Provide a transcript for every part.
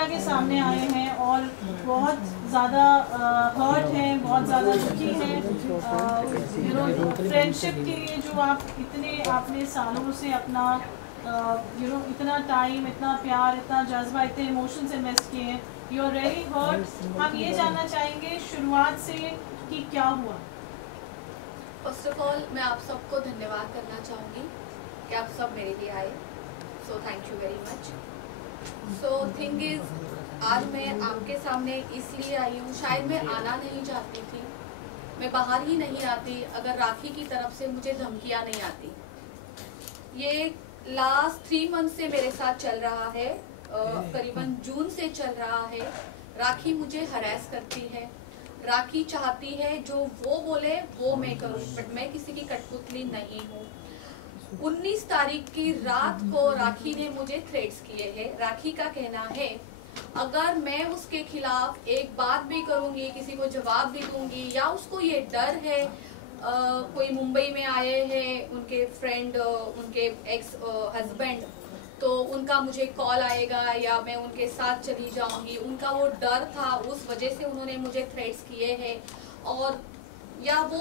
Media के सामने आए हैं और बहुत ज़्यादा हर्ट हैं, बहुत ज़्यादा दुखी हैं। फ्रेंडशिप के लिए जो आप आपने सालों से अपना इतना टाइम, इतना प्यार, इतना जज्बा, इतने इमोशंस इन्वेस्ट किए हैं, यू आर रियली हर्ट। हम ये जानना चाहेंगे शुरुआत से कि क्या हुआ। फर्स्ट ऑफ ऑल मैं आप सबको धन्यवाद करना चाहूँगी कि आप सब मेरे लिए आए, so thank you very much. So thing is, आज मैं आपके सामने इसलिए आई हूँ, शायद मैं आना नहीं चाहती थी, मैं बाहर ही नहीं आती अगर राखी की तरफ से मुझे धमकियाँ नहीं आती। ये लास्ट 3 मंथ से मेरे साथ चल रहा है, करीबन जून से चल रहा है। राखी मुझे हरास करती है, राखी चाहती है जो वो बोले वो मैं करूं, बट मैं किसी की कठपुतली नहीं हूँ। 19 तारीख की रात को राखी ने मुझे थ्रेट्स किए हैं। राखी का कहना है अगर मैं उसके खिलाफ एक बात भी करूंगी, किसी को जवाब भी दूंगी, या उसको ये डर है, कोई मुंबई में आए हैं उनके फ्रेंड, उनके एक्स हस्बैंड, तो उनका मुझे कॉल आएगा या मैं उनके साथ चली जाऊंगी, उनका वो डर था, उस वजह से उन्होंने मुझे थ्रेट्स किए हैं। और या वो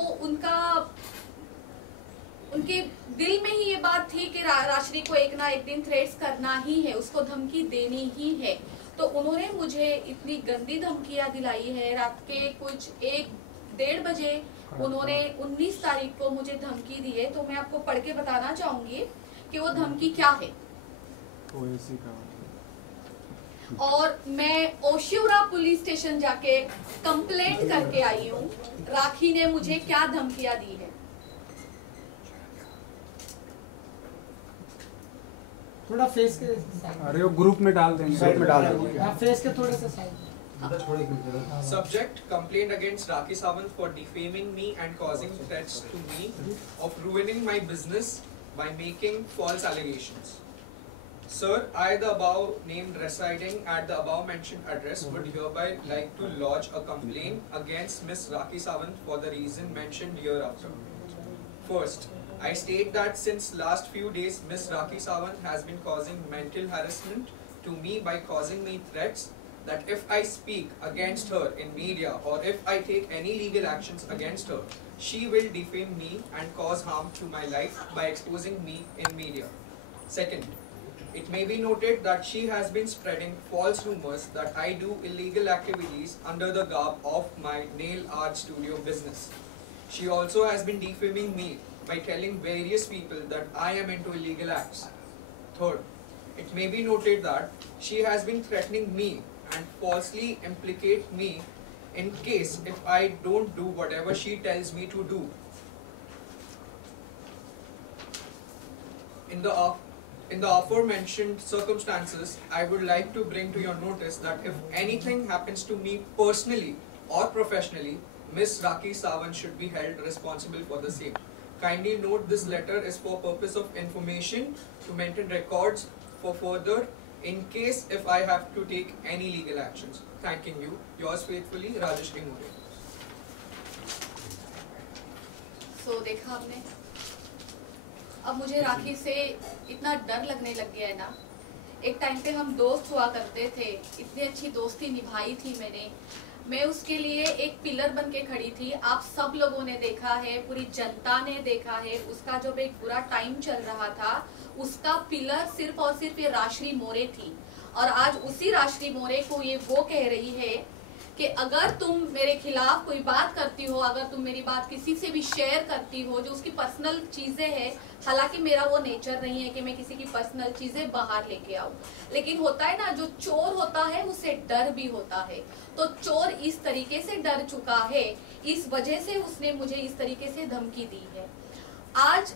उनके दिल में ही ये बात थी कि राशि को एक ना एक दिन थ्रेट्स करना ही है, उसको धमकी देनी ही है। तो उन्होंने मुझे इतनी गंदी धमकियां दिलाई है। रात के कुछ 1-1:30 बजे उन्होंने 19 तारीख को मुझे धमकी दी है। तो मैं आपको पढ़ के बताना चाहूंगी कि वो धमकी क्या है। और मैं ओशिवरा पुलिस स्टेशन जाके कंप्लेंट करके आई हूँ, राखी ने मुझे क्या धमकियां दी है। थोड़ा फेस के, अरे वो ग्रुप में डाल देंगे, साइड में डाल देंगे, फेस के थोड़े से side. Subject: complaint against Rakhi Sawant for defaming me and causing threats to me of ruining my business by making false allegations. Sir, I, the above named, residing at the above mentioned address, would hereby like to lodge a complaint against Miss Rakhi Sawant for the reason mentioned hereafter. First, I state that since last few days, Miss Rakhi Sawant has been causing mental harassment to me by causing me threats that if I speak against her in media or if I take any legal actions against her, she will defame me and cause harm to my life by exposing me in media. Second, it may be noted that she has been spreading false rumors that I do illegal activities under the garb of my nail art studio business. She also has been defaming me by telling various people that I am into illegal acts. Third, it may be noted that she has been threatening me and falsely implicate me in case if I don't do whatever she tells me to do. In the aforementioned circumstances, I would like to bring to your notice that if anything happens to me personally or professionally, Miss Rakhi Sawant should be held responsible for the same. Kindly note this letter is for purpose of information to maintain records for further in case if I have to take any legal actions. Thanking you. Yours faithfully, Rajeshri More. So देखा आपने, अब मुझे राखी से इतना डर लगने लग गया है ना। एक टाइम पे हम दोस्त हुआ करते थे, इतनी अच्छी दोस्ती निभाई थी मैं उसके लिए एक पिलर बन के खड़ी थी। आप सब लोगों ने देखा है, पूरी जनता ने देखा है, उसका जब एक बुरा टाइम चल रहा था उसका पिलर सिर्फ और सिर्फ ये राशि मोरे थी। और आज उसी राशि मोरे को ये वो कह रही है कि अगर तुम मेरे खिलाफ कोई बात करती हो, अगर तुम मेरी बात किसी से भी शेयर करती हो जो उसकी पर्सनल चीजें हैं, हालांकि मेरा वो नेचर नहीं है कि मैं किसी की पर्सनल चीजें बाहर लेके आऊं, लेकिन होता है ना, जो चोर होता है उसे डर भी होता है। तो चोर इस तरीके से डर चुका है, इस वजह से उसने मुझे इस तरीके से धमकी दी है। आज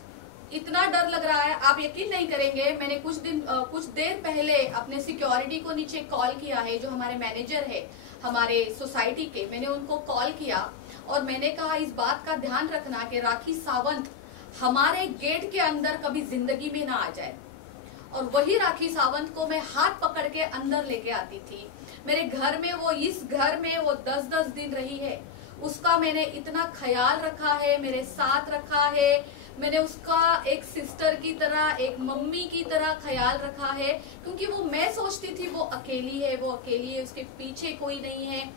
इतना डर लग रहा है, आप यकीन नहीं करेंगे, मैंने कुछ देर पहले अपने सिक्योरिटी को नीचे कॉल किया है, जो हमारे मैनेजर है हमारे सोसाइटी के, मैंने उनको कॉल किया और मैंने कहा इस बात का ध्यान रखना कि राखी सावंत हमारे गेट के अंदर कभी जिंदगी में ना आ जाए। और वही राखी सावंत को मैं हाथ पकड़ के अंदर लेके आती थी। मेरे घर में वो, इस घर में वो 10-10 दिन रही है, उसका मैंने इतना ख्याल रखा है, मेरे साथ रखा है, मैंने उसका एक सिस्टर की तरह, एक मम्मी की तरह ख्याल रखा है, क्योंकि वो मैं सोचती थी वो अकेली है, उसके पीछे कोई नहीं है।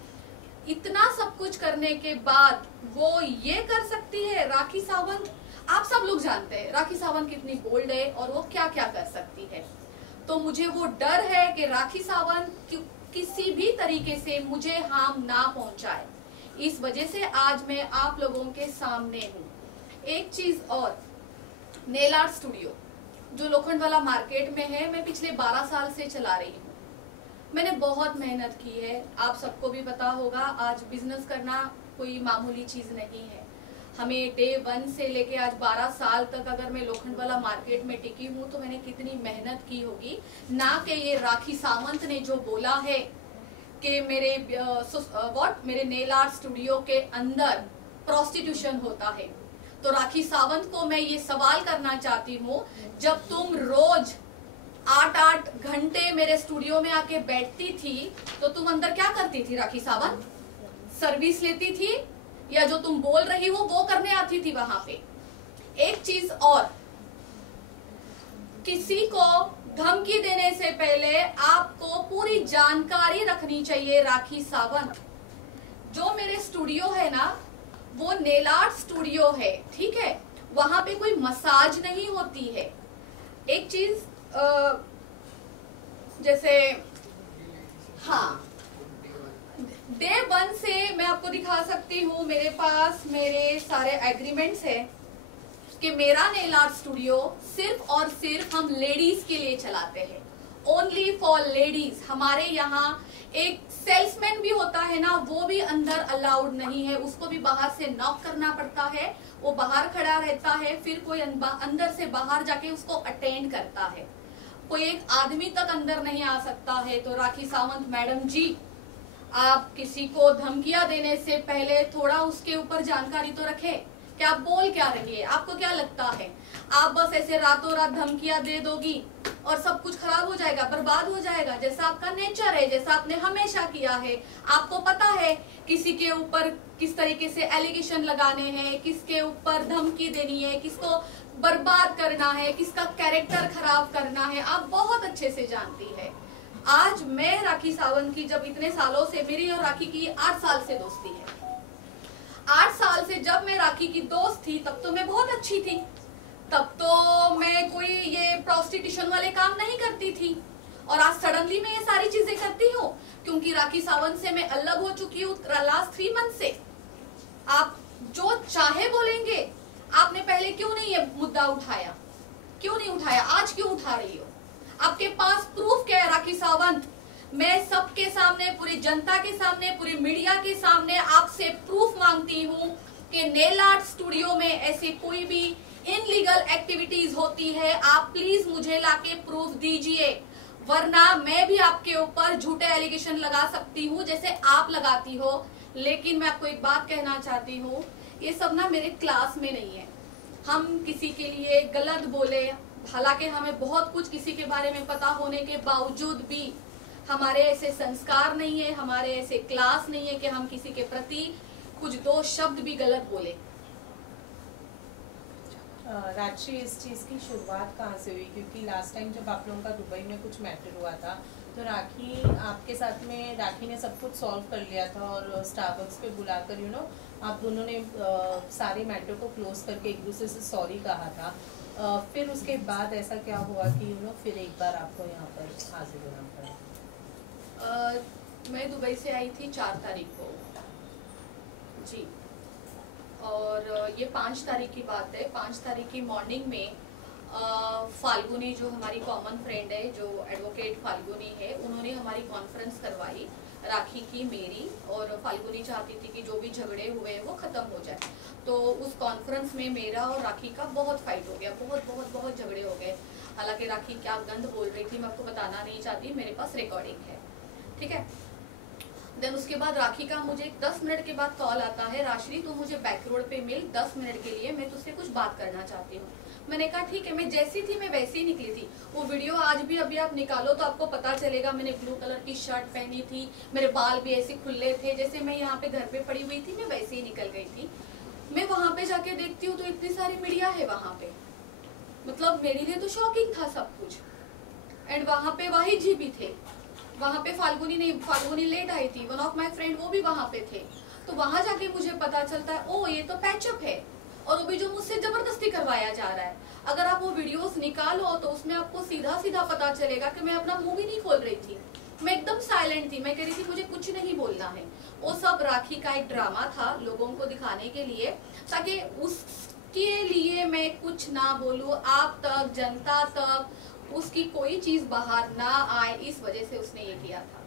इतना सब कुछ करने के बाद वो ये कर सकती है। राखी सावंत, आप सब लोग जानते हैं राखी सावंत कितनी बोल्ड है और वो क्या क्या कर सकती है। तो मुझे वो डर है कि राखी सावंत किसी भी तरीके से मुझे हार्म ना पहुंचाए। इस वजह से आज मैं आप लोगों के सामने हूँ। एक चीज और, नेल आर्ट स्टूडियो जो लोखंडवाला मार्केट में है, मैं पिछले 12 साल से चला रही हूँ। मैंने बहुत मेहनत की है, आप सबको भी पता होगा। आज बिजनेस करना कोई मामूली चीज नहीं है। हमें डे 1 से लेके आज 12 साल तक अगर मैं लोखंडवाला मार्केट में टिकी हूँ तो मैंने कितनी मेहनत की होगी। ना कि ये राखी सावंत ने जो बोला है कि मेरे नेल आर्ट स्टूडियो के अंदर प्रोस्टिट्यूशन होता है। तो राखी सावंत को मैं ये सवाल करना चाहती हूँ, जब तुम रोज 8-8 घंटे मेरे स्टूडियो में आके बैठती थी तो तुम अंदर क्या करती थी राखी सावंत? सर्विस लेती थी या जो तुम बोल रही हो वो करने आती थी वहां पे? एक चीज और, किसी को धमकी देने से पहले आपको पूरी जानकारी रखनी चाहिए। राखी सावंत, जो मेरे स्टूडियो है ना वो नेल आर्ट स्टूडियो है, ठीक है? वहां पे कोई मसाज नहीं होती है। एक चीज जैसे, हाँ, डे 1 से मैं आपको दिखा सकती हूँ, मेरे पास मेरे सारे एग्रीमेंट्स है कि मेरा नेल आर्ट स्टूडियो सिर्फ और सिर्फ हम लेडीज के लिए चलाते हैं, ओनली फॉर लेडीज। हमारे यहाँ एक सेल्समैन भी होता है ना, वो भी अंदर अलाउड नहीं है, उसको भी बाहर से नॉक करना पड़ता है। वो बाहर खड़ा रहता है, फिर कोई अंदर से बाहर जाके उसको अटेंड करता है। कोई एक आदमी तक अंदर नहीं आ सकता है। तो राखी सावंत मैडम जी, आप किसी को धमकियां देने से पहले थोड़ा उसके ऊपर जानकारी तो रखें कि आप बोल क्या रही है। आपको क्या लगता है आप बस ऐसे रातों रात धमकियां दे दोगी और सब कुछ खराब हो जाएगा, बर्बाद हो जाएगा, जैसा आपका नेचर है, जैसा आपने हमेशा किया है? आपको पता है किसी के ऊपर किस तरीके से एलिगेशन लगाने हैं, किसके ऊपर धमकी देनी है, किसको बर्बाद करना है, किसका कैरेक्टर खराब करना है, आप बहुत अच्छे से जानती है। आज मैं राखी सावंत की, जब इतने सालों से, मेरी और राखी की 8 साल से दोस्ती है, 8 साल से जब मैं राखी की दोस्त थी तब तो मैं बहुत अच्छी थी, तब तो मैं कोई ये प्रोस्टिट्यूशन वाले काम नहीं करती थी। और आज सडनली मैं ये सारी चीजें करती हूँ क्योंकि राखी सावंत से मैं अलग हो चुकी हूँ लास्ट 3 मंथ से। आप जो चाहे बोलेंगे, आपने पहले क्यों नहीं ये मुद्दा उठाया, क्यों नहीं उठाया, आज क्यों उठा रही हो? आपके पास प्रूफ क्या है राखी सावंत? मैं सबके सामने, पूरी जनता के सामने, पूरी मीडिया के सामने आपसे प्रूफ मांगती हूँ कि नेल आर्ट स्टूडियो में ऐसी कोई भी इनलीगल एक्टिविटीज होती है। आप प्लीज मुझे लाके प्रूफ दीजिए, वरना मैं भी आपके ऊपर झूठे एलिगेशन लगा सकती हूँ जैसे आप लगाती हो। लेकिन मैं आपको एक बात कहना चाहती हूँ, ये सब ना मेरे क्लास में नहीं है। हम किसी के लिए गलत बोले, हालांकि हमें बहुत कुछ किसी के बारे में पता होने के बावजूद भी हमारे ऐसे संस्कार नहीं है, हमारे ऐसे क्लास नहीं है कि हम किसी के प्रति कुछ 2 शब्द भी गलत बोले। राजश्री, इस चीज़ की शुरुआत कहाँ से हुई? क्योंकि लास्ट टाइम जब आप लोगों का दुबई में कुछ मैटर हुआ था तो राखी आपके साथ में, राखी ने सब कुछ सॉल्व कर लिया था और स्टारबक्स पे बुलाकर आप दोनों ने सारे मैटर को क्लोज करके एक दूसरे से सॉरी कहा था। फिर उसके बाद ऐसा क्या हुआ कि फिर एक बार आपको यहाँ पर हाजिर होना पड़ा? मैं दुबई से आई थी 4 तारीख को जी, और ये 5 तारीख की बात है। 5 तारीख की मॉर्निंग में फाल्गुनी, जो हमारी कॉमन फ्रेंड है, जो एडवोकेट फाल्गुनी है, उन्होंने हमारी कॉन्फ्रेंस करवाई राखी की, मेरी, और फाल्गुनी चाहती थी कि जो भी झगड़े हुए वो खत्म हो जाए। तो उस कॉन्फ्रेंस में मेरा और राखी का बहुत फाइट हो गया, बहुत झगड़े हो गए। हालांकि राखी क्या गंद बोल रही थी मैं आपको बताना नहीं चाहती, मेरे पास रिकॉर्डिंग है, ठीक है। देन उसके बाद राखी का मुझे 10 मिनट के बाद कॉल आता है, राशि तू मुझे बैक रोड पे मिल 10 मिनट के लिए, मैं तुझसे कुछ बात करना चाहती हूँ। मैंने कहा ठीक है। मैं जैसी थी मैं वैसी ही निकली थी। वो वीडियो आज भी अभी आप निकालो तो आपको पता चलेगा, मैंने ब्लू कलर की शर्ट पहनी थी, मेरे बाल भी ऐसे खुले थे, जैसे मैं यहाँ पे घर पे पड़ी हुई थी मैं वैसे ही निकल गई थी। मैं वहां पे जाके देखती हूँ तो इतनी सारी मीडिया है वहां पे, मतलब मेरे लिए तो शॉकिंग था सब कुछ। एंड वहां पे वाहिद जी भी थे, वहां पे फाल्गुनी लेट आई थी, वन ऑफ माय फ्रेंड वो भी वहां पे थे। तो वहां जाके मुझे पता चलता है ओ ये तो पैचअप है, और वो भी जो मुझसे जबरदस्ती करवाया जा रहा है। अगर आप वो वीडियोस निकालो तो उसमें आपको सीधा सीधा पता चलेगा कि मैं अपना मुंह भी नहीं खोल रही थी, मैं एकदम साइलेंट थी, मैं कह रही थी मुझे कुछ नहीं बोलना है। वो सब राखी का एक ड्रामा था लोगों को दिखाने के लिए, ताकि उसके लिए मैं कुछ ना बोलूं, आप तक, जनता तक उसकी कोई चीज बाहर ना आए, इस वजह से उसने ये किया था।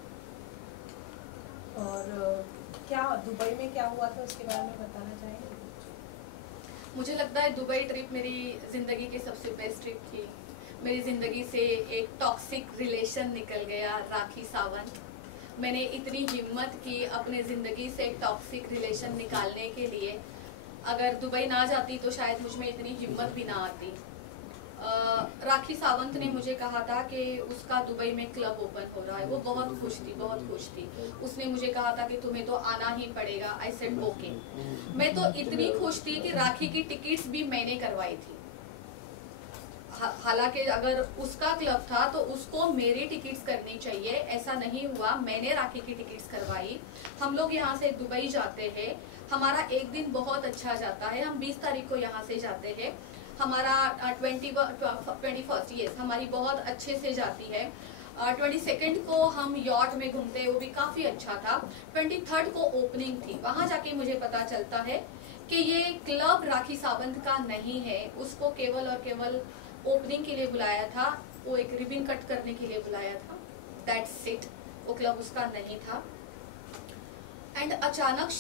और क्या दुबई में क्या हुआ था उसके बारे में बताना चाहेंगे? मुझे लगता है दुबई ट्रिप मेरी जिंदगी की सबसे बेस्ट ट्रिप थी। मेरी जिंदगी से एक टॉक्सिक रिलेशन निकल गया, राखी सावंत। मैंने इतनी हिम्मत की अपने जिंदगी से एक टॉक्सिक रिलेशन निकालने के लिए। अगर दुबई ना जाती तो शायद मुझ में इतनी हिम्मत भी ना आती। राखी सावंत ने मुझे कहा था कि उसका दुबई में क्लब ओपन हो रहा है, वो बहुत खुश थी, बहुत खुश थी। उसने मुझे कहा था कि तुम्हें तो आना ही पड़ेगा। I said okay. मैं तो इतनी खुश थी कि राखी की टिकट्स भी मैंने करवाई थी। हालांकि अगर उसका क्लब था तो उसको मेरी टिकट्स करनी चाहिए, ऐसा नहीं हुआ। मैंने राखी की टिकट्स करवाई। हम लोग यहाँ से दुबई जाते हैं, हमारा एक दिन बहुत अच्छा जाता है। हम 20 तारीख को यहाँ से जाते हैं, हमारा 21st यस हमारी बहुत अच्छे से जाती है। 22nd को हम यॉट में घूमते हैं, वो भी काफी अच्छा था। 23rd को ओपनिंग थी, वहां जाके मुझे पता चलता है कि ये क्लब राखी सावंत का नहीं है, उसको केवल और केवल ओपनिंग के लिए बुलाया था, वो एक रिबन कट करने के लिए बुलाया था, दैट्स इट। वो क्लब उसका नहीं था। एंड अचानक